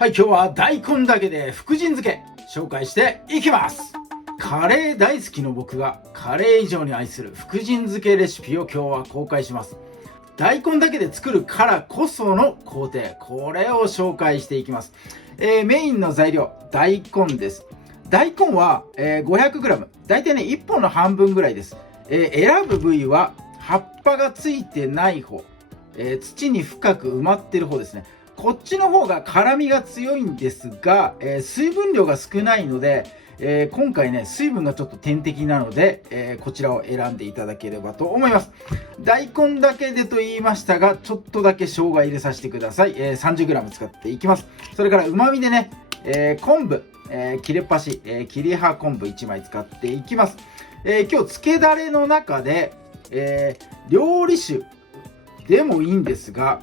はい、今日は大根だけで福神漬け紹介していきます。カレー大好きの僕がカレー以上に愛する福神漬けレシピを今日は公開します。大根だけで作るからこその工程、これを紹介していきます。メインの材料、大根です。大根は、500g、大体ね1本の半分ぐらいです。選ぶ部位は葉っぱがついてない方、土に深く埋まってる方ですね。こっちの方が辛みが強いんですが、水分量が少ないので、今回ね水分がちょっと天敵なので、こちらを選んでいただければと思います。大根だけでと言いましたが、ちょっとだけ生姜入れさせてください。30g 使っていきます。それから旨味でね、昆布、切れっ端、切り葉昆布1枚使っていきます。今日漬けだれの中で、料理酒でもいいんですが、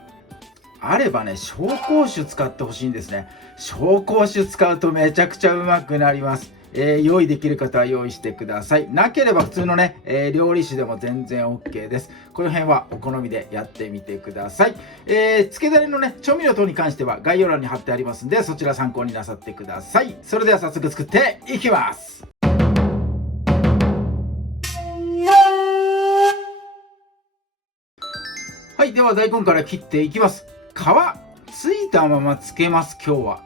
あればね紹興酒使ってほしいんですね。紹興酒使うとめちゃくちゃうまくなります。用意できる方は用意してください。なければ普通のね、料理酒でも全然 OK です。この辺はお好みでやってみてください。漬けだれのね調味料等に関しては概要欄に貼ってありますんで、そちら参考になさってください。それでは早速作っていきます。はい、では大根から切っていきます。皮ついたままつけます今日は。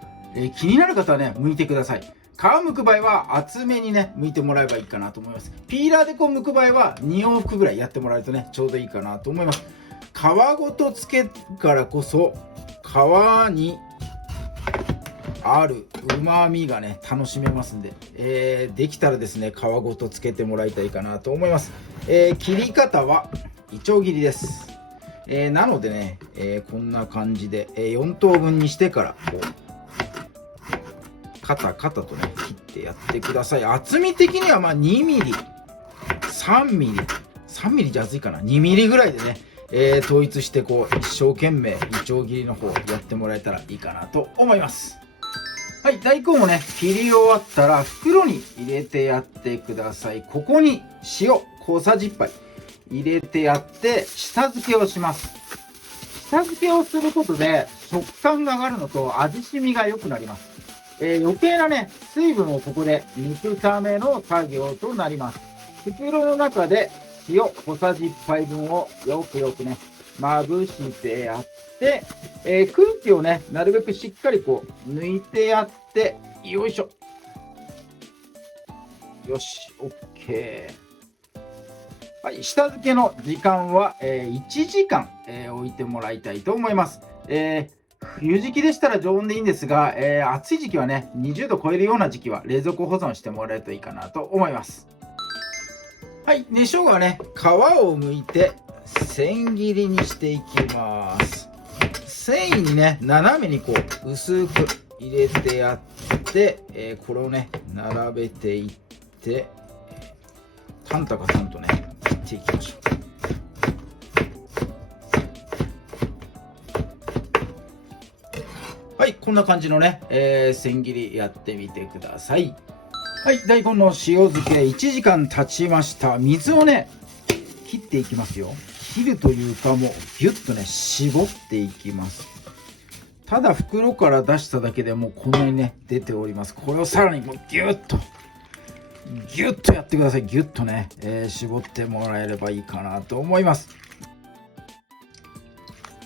気になる方はね剥いてください。皮剥く場合は厚めにね剥いてもらえばいいかなと思います。ピーラーでこう剥く場合は2往復ぐらいやってもらえるとねちょうどいいかなと思います。皮ごとつけるからこそ皮にある旨味がね楽しめますんで、できたらですね皮ごとつけてもらいたいかなと思います。切り方はいちょう切りです。なのでね、こんな感じで、4等分にしてからこうカタカタとね切ってやってください。厚み的にはまあ 2mm、3mm、3mm じゃ厚いかな、2mm ぐらいでね、統一してこう一生懸命いちょう切りの方やってもらえたらいいかなと思います。はい、大根をね切り終わったら袋に入れてやってください。ここに塩小さじ1杯入れてやって下漬けをします。下漬けをすることで食感が上がるのと味しみが良くなります。余計なね水分をここで抜くための作業となります。袋の中で塩小さじ1杯分をよくねまぶしてやって、空気をねなるべくしっかりこう抜いてやって、よいしょ、よし OK。はい、下漬けの時間は、1時間、置いてもらいたいと思います。冬時期でしたら常温でいいんですが、暑い時期はね20度超えるような時期は冷蔵庫保存してもらえるといいかなと思います。はい、根生姜はね皮を剥いて千切りにしていきます。繊維にね斜めにこう薄く入れてやって、これをね並べていって、タンタカタンとね切っていきましょう。はい、こんな感じのね、千切りやってみてください。はい、大根の塩漬け1時間経ちました。水をね切っていきますよ。切るというかもうギュッとね絞っていきます。ただ袋から出しただけでもうこんなにね出ております。これをさらにもうギュッとやってください。ギュッとね、絞ってもらえればいいかなと思います。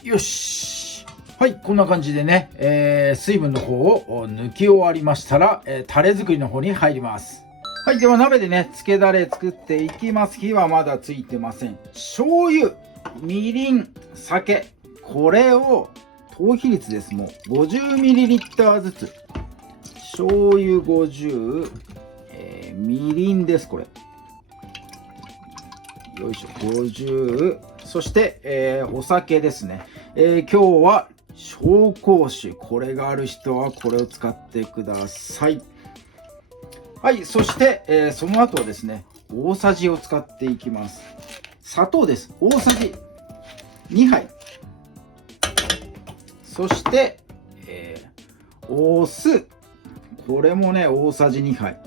よし、はい、こんな感じでね、水分の方を抜き終わりましたら、タレ作りの方に入ります。はい、では鍋でね漬けだれ作っていきます。火はまだついてません。醤油、みりん、酒、これを投比率です。もう 50ml ずつ。醤油50、みりんです。これよいしょ50、そして、お酒ですね。今日は紹興酒、これがある人はこれを使ってください。はい、そして、その後はですね大さじを使っていきます。砂糖です。大さじ2杯。そして、お酢、これもね大さじ2杯。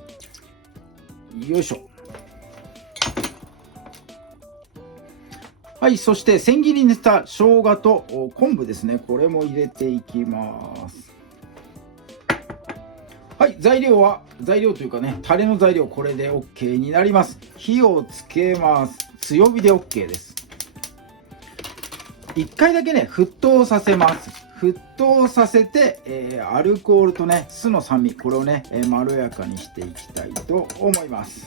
よいしょ。はい、そして千切りにした生姜と昆布ですね、これも入れていきます。はい、材料というかね、タレの材料、これで OK になります。火をつけます。強火で OK です。1回だけね、沸騰させます。沸騰させて、アルコールとね、酢の酸味、これをね、まろやかにしていきたいと思います。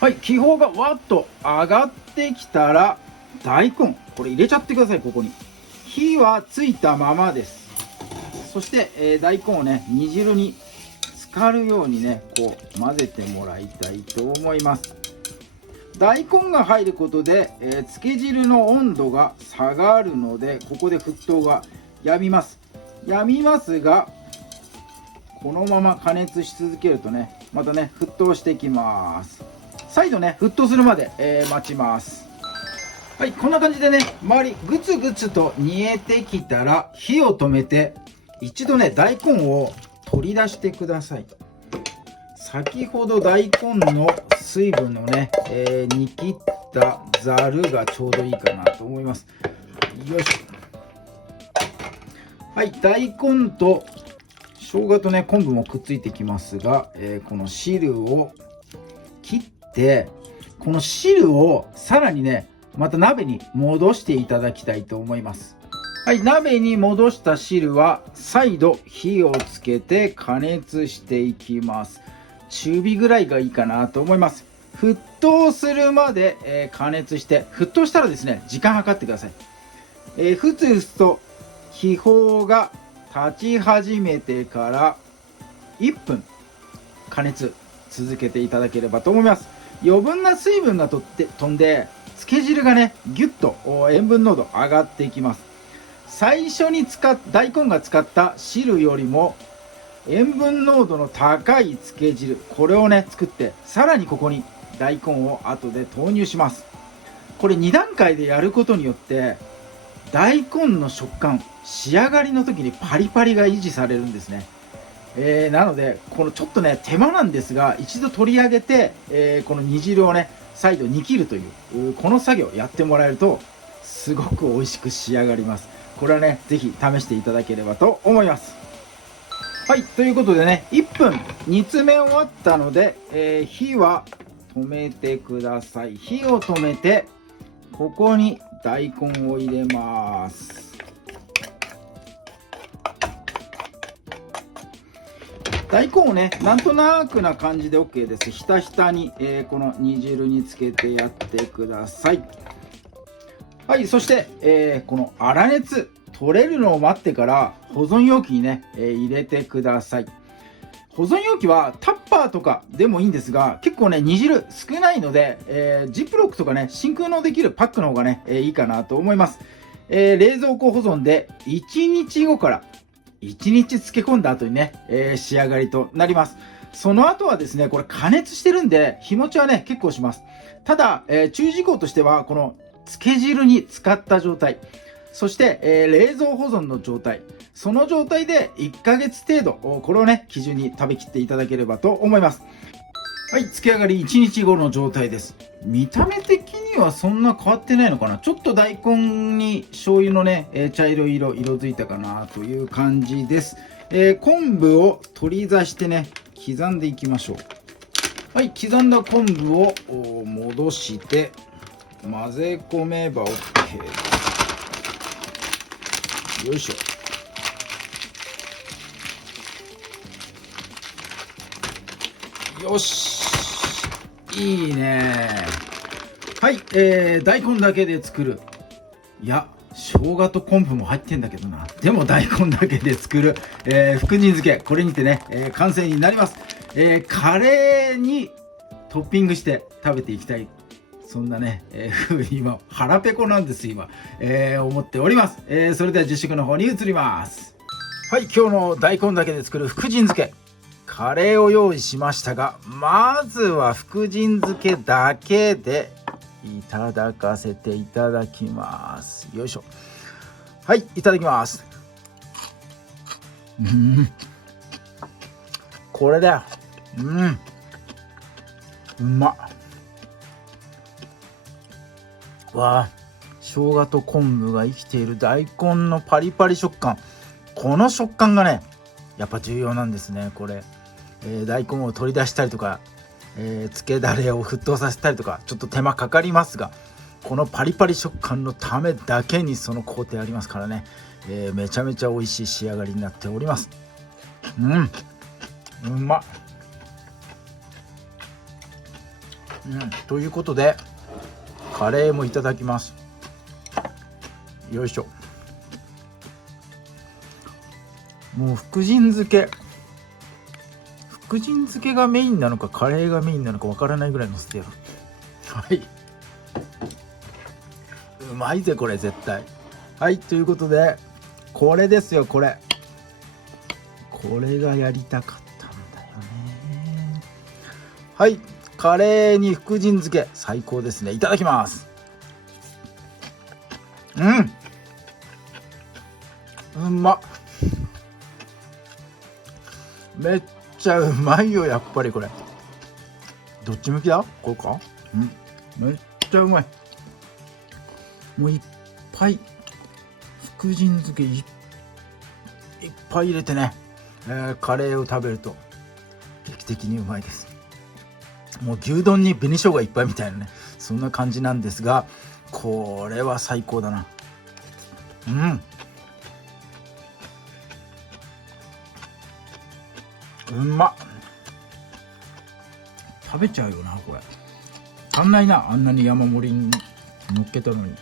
はい、気泡がわっと上がってきたら、大根、これ入れちゃってください、ここに。火はついたままです。そして、大根をね、煮汁に浸かるようにね、こう混ぜてもらいたいと思います。大根が入ることで、つけ汁の温度が下がるので、ここで沸騰がやみます。やみますが、このまま加熱し続けるとね、またね、沸騰してきます。再度ね、沸騰するまで、待ちます。はい、こんな感じでね、周りグツグツと煮えてきたら、火を止めて、一度ね、大根を取り出してください。先ほど大根の水分をね、煮切ったざるがちょうどいいかなと思います。よいしょ。はい、大根と生姜とね、昆布もくっついてきますが、この汁を切って、この汁をさらにね、また鍋に戻していただきたいと思います。はい、鍋に戻した汁は再度火をつけて加熱していきます。中火ぐらいがいいかなと思います。沸騰するまで、加熱して、沸騰したらですね、時間計ってください。ふつふつと気泡が立ち始めてから1分加熱続けていただければと思います。余分な水分が飛んで、つけ汁がね、ぎゅっと塩分濃度上がっていきます。最初に大根が使った汁よりも塩分濃度の高いつけ汁、これをね作って、さらにここに大根を後で投入します。これ2段階でやることによって大根の食感、仕上がりの時にパリパリが維持されるんですね。なのでこのちょっとね手間なんですが、一度取り上げて、この煮汁をね再度煮切るというこの作業をやってもらえるとすごく美味しく仕上がります。これはねぜひ試していただければと思います。はい、ということでね、1分煮詰め終わったので、火は止めてください。火を止めて、ここに大根を入れます。大根をね、なんとなくな感じで OK です。ひたひたに、この煮汁につけてやってください。はい、そして、この粗熱取れるのを待ってから保存容器にね、入れてください。保存容器はタッパーとかでもいいんですが、結構ね煮汁少ないので、ジップロックとかね真空のできるパックの方がね、いいかなと思います。冷蔵庫保存で1日後から1日漬け込んだ後にね、仕上がりとなります。その後はですね、これ加熱してるんで日持ちはね結構します。ただ、注意事項としてはこの漬け汁に使った状態、そして、冷蔵保存の状態、その状態で1ヶ月程度、これをね基準に食べきっていただければと思います。はい、漬け上がり1日後の状態です。見た目的にはそんな変わってないのかな。ちょっと大根に醤油のね、茶色い色づいたかなという感じです。昆布を取り出してね刻んでいきましょう。はい、刻んだ昆布を戻して混ぜ込めば OK です。よいしょ。よし、いいね。はい、大根だけで作る、いや生姜と昆布も入ってんだけどな、でも大根だけで作る、福神漬け、これにてね、完成になります。カレーにトッピングして食べていきたい、そんなね、今腹ペコなんです今、思っております。それでは実食の方に移ります。はい、今日の大根だけで作る福神漬け、カレーを用意しましたが、まずは福神漬けだけでいただかせていただきます。よいしょ。はい、いただきます。これだよ。うまっ。わあ、生姜と昆布が生きている大根のパリパリ食感、この食感がねやっぱ重要なんですねこれ。大根を取り出したりとか、漬けだれを沸騰させたりとかちょっと手間かかりますが、このパリパリ食感のためだけにその工程ありますからね、めちゃめちゃ美味しい仕上がりになっております。うまっ。ということでカレーもいただきます。よいしょ。もう福神漬けがメインなのかカレーがメインなのかわからないぐらいのせてやる。はい、うまいぜこれ絶対。はい、ということでこれですよ、これがやりたかったんだよね。はい、カレーに福神漬け最高ですね。いただきます。うまっ。めっちゃうまいよやっぱりこれ。どっち向きだこれか。めっちゃうまい。もういっぱい福神漬けいっぱい入れてね、カレーを食べると劇的にうまいです。もう牛丼に紅生姜いっぱいみたいなね、そんな感じなんですが、これは最高だな。うまっ。食べちゃうよなこれ。足んないな、あんなに山盛りに乗っけたのに。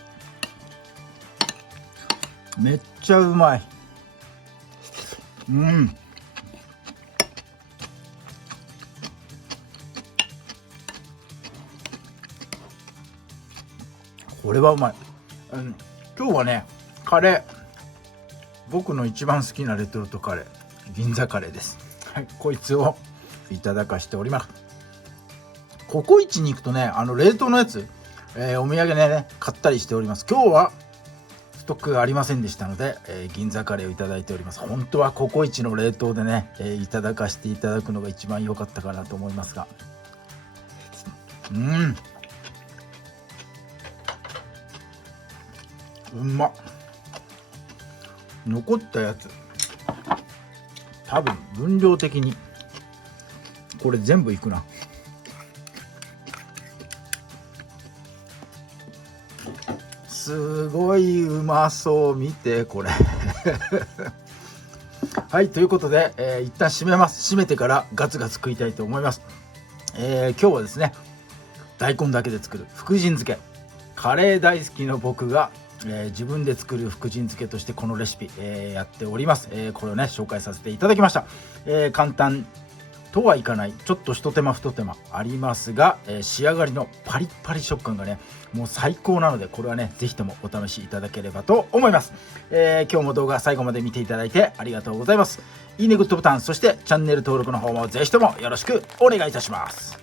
めっちゃうまい。これはうまい。今日はねカレー、僕の一番好きなレトルトカレー銀座カレーです。はい、こいつをいただかしております。ココイチに行くとね、冷凍のやつ、お土産でね買ったりしております。今日はストックがありませんでしたので、銀座カレーをいただいております。本当はココイチの冷凍でね、いただかしていただくのが一番良かったかなと思いますが、うまっ。残ったやつ多分分量的にこれ全部いくな。すごいうまそう。見てこれはい、ということで、一旦締めます。締めてからガツガツ食いたいと思います。今日はですね、大根だけで作る福神漬け、カレー大好きの僕が、自分で作る福神漬けとしてこのレシピ、やっております。これをね紹介させていただきました。簡単とはいかない、ちょっと一手間ありますが、仕上がりのパリッパリ食感がねもう最高なので、これはねぜひともお試しいただければと思います。今日も動画最後まで見ていただいてありがとうございます。いいね、グッドボタン、そしてチャンネル登録の方もぜひともよろしくお願いいたします。